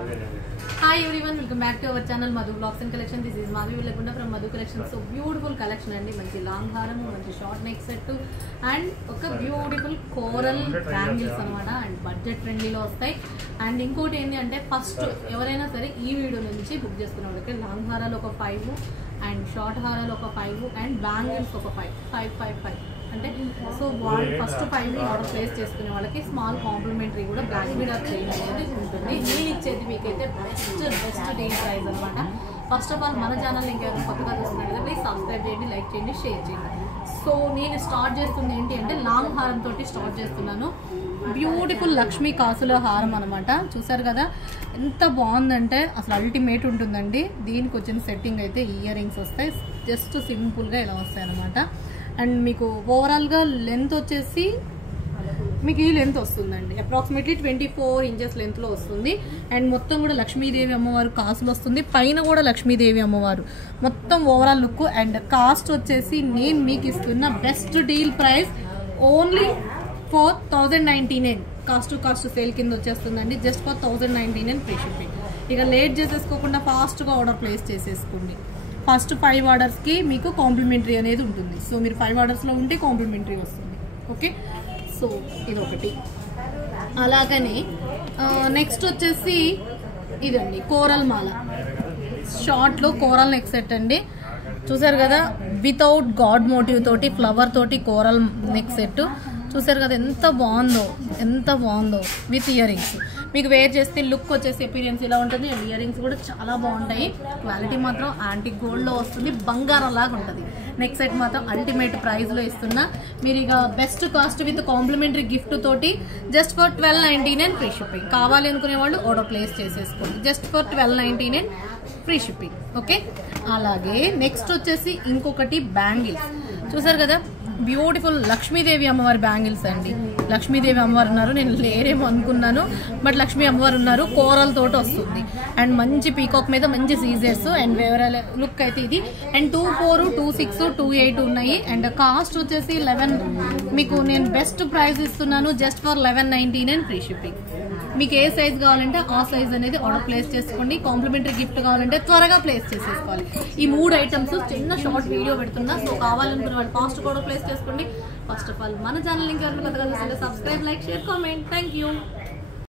Hi everyone, welcome back to our channel Madhu Vlogs and Collection. This is Madhu Villagunda from Madhu Collection. So beautiful collection andi, manchi long haram, manchi short neck set and oka beautiful coral bangles anamata and budget friendly lo vastayi. And inkoti endi ante first evaraina sare ee video nunchi book chestunna valaki long haralu oka 5 and short haralu oka 5 and bangles oka 5 అంటే so వాళ్ళు first 5 order place చేసుకునే వాళ్ళకి small complementary కూడా black bead chain అనేది ఉంటుంది. నేను ఇచ్చేది మీకైతే బెస్ట్ డీల్ ప్రైస్ అనమాట. ఫస్ట్ ఆఫ్ ఆల్ మన ఛానల్ ఇంకెవరైనా కొత్తగా చూస్తున్నట్లయితే ప్లీజ్ సబ్స్క్రైబ్ చేయండి, లైక్ చేయండి, షేర్ చేయండి. సో నేను స్టార్ట్ చేస్తుంది ఏంటి అంటే లాంగ్ హారం తోటి స్టార్ట్ చేస్తున్నాను. బ్యూటిఫుల్ లక్ష్మీ కాసుల హారం అనమాట. చూసారు కదా ఎంత బాగుందంటే అసలు అల్టిమేట్ ఉంటుందండి. దీనికి వచ్చిన సెట్టింగ్ అయితే ఇయర్ రింగ్స్ వస్తాయి, జస్ట్ సింపుల్గా ఇలా వస్తాయి అనమాట. అండ్ మీకు ఓవరాల్గా లెంత్ వచ్చేసి మీకు ఈ లెంత్ వస్తుందండి, అప్రాక్సిమేట్లీ 24 ఇంచెస్ లెంత్లో వస్తుంది. అండ్ మొత్తం కూడా లక్ష్మీదేవి అమ్మవారు కాసులు వస్తుంది, పైన కూడా లక్ష్మీదేవి అమ్మవారు, మొత్తం ఓవరాల్ లుక్. అండ్ కాస్ట్ వచ్చేసి నేను మీకు ఇస్తున్న best deal price only for 1099. Cost to cost sale కింద వచ్చేస్తుందండి, జస్ట్ ఫర్ 1099 ఫ్రీ షిప్పింగ్. ఇక లేట్ చేసేసుకోకుండా ఫాస్ట్గా ఆర్డర్ ప్లేస్ చేసేసుకోండి. ఫస్ట్ 5 ఆర్డర్స్కి మీకు కాంప్లిమెంటరీ అనేది ఉంటుంది. సో మీరు 5 ఆర్డర్స్లో ఉంటే కాంప్లిమెంటరీ వస్తుంది. ఓకే, సో ఇదొకటి. అలాగనే నెక్స్ట్ వచ్చేసి ఇదండి కోరల్ మాల, షార్ట్లో కోరల్ నెక్ సెట్ అండి. చూసారు కదా వితౌట్ గాడ్ మోటివ్ తోటి ఫ్లవర్ తోటి కోరల్ నెక్ సెట్. చూసారు కదా ఎంత బాగుందో విత్ ఇయర్ రింగ్స్. మీకు వేర్ చేస్తే లుక్ వచ్చేసి అపీరియన్స్ ఇలా ఉంటుంది. అండ్ ఇయర్ రింగ్స్ కూడా చాలా బాగుంటాయి. క్వాలిటీ మాత్రం యాంటిక్ గోల్డ్లో వస్తుంది, బంగారం లాగా ఉంటుంది. నెక్ సెట్ మాత్రం అల్టిమేట్ ప్రైస్లో ఇస్తున్నా. మీరు ఇక best cost with complimentary gift తోటి జస్ట్ ఫర్ 1299 ఫ్రీ షిప్పింగ్. కావాలి అనుకునే వాళ్ళు ఆర్డర్ ప్లేస్ చేసేసుకోండి, just for 1299 free shipping. Okay, అలాగే నెక్స్ట్ వచ్చేసి ఇంకొకటి బ్యాంగిల్స్. చూసారు కదా బ్యూటిఫుల్ లక్ష్మీదేవి అమ్మవారి బ్యాంగిల్స్ అండి. లక్ష్మీదేవి అమ్మవారు ఉన్నారు, నేను లేరేమో అనుకున్నాను, బట్ లక్ష్మీ అమ్మవారు ఉన్నారు. కోరల్ తోటి వస్తుంది అండ్ మంచి పీకాక్ మీద మంచి సీజర్స్ అండ్ వేరే లుక్ అయితే ఇది. అండ్ 24, 26, 28 ఉన్నాయి. అండ్ కాస్ట్ వచ్చేసి 11. మీకు నేను బెస్ట్ ప్రైస్ ఇస్తున్నాను జస్ట్ ఫర్ 1199 ఫ్రీ షిప్పింగ్. మీకు ఏ సైజ్ కావాలంటే ఆ సైజ్ అనేది ఆర్డర్ ప్లేస్ చేసుకోండి. కాంప్లిమెంటరీ గిఫ్ట్ కావాలంటే త్వరగా ప్లేస్ చేసేసుకోవాలి. ఈ 3 ఐటమ్స్ చిన్న షార్ట్ వీడియో పెడుతున్నా, సో కావాలనుకునే వాళ్ళు ఫాస్ట్ ఆర్డర్ ప్లేస్ చేసుకోండి. ఫస్ట్ ఆఫ్ ఆల్ మన ఛానల్ ఇంకా కొత్తగా చూస్తే subscribe, like, share, comment. Thank you.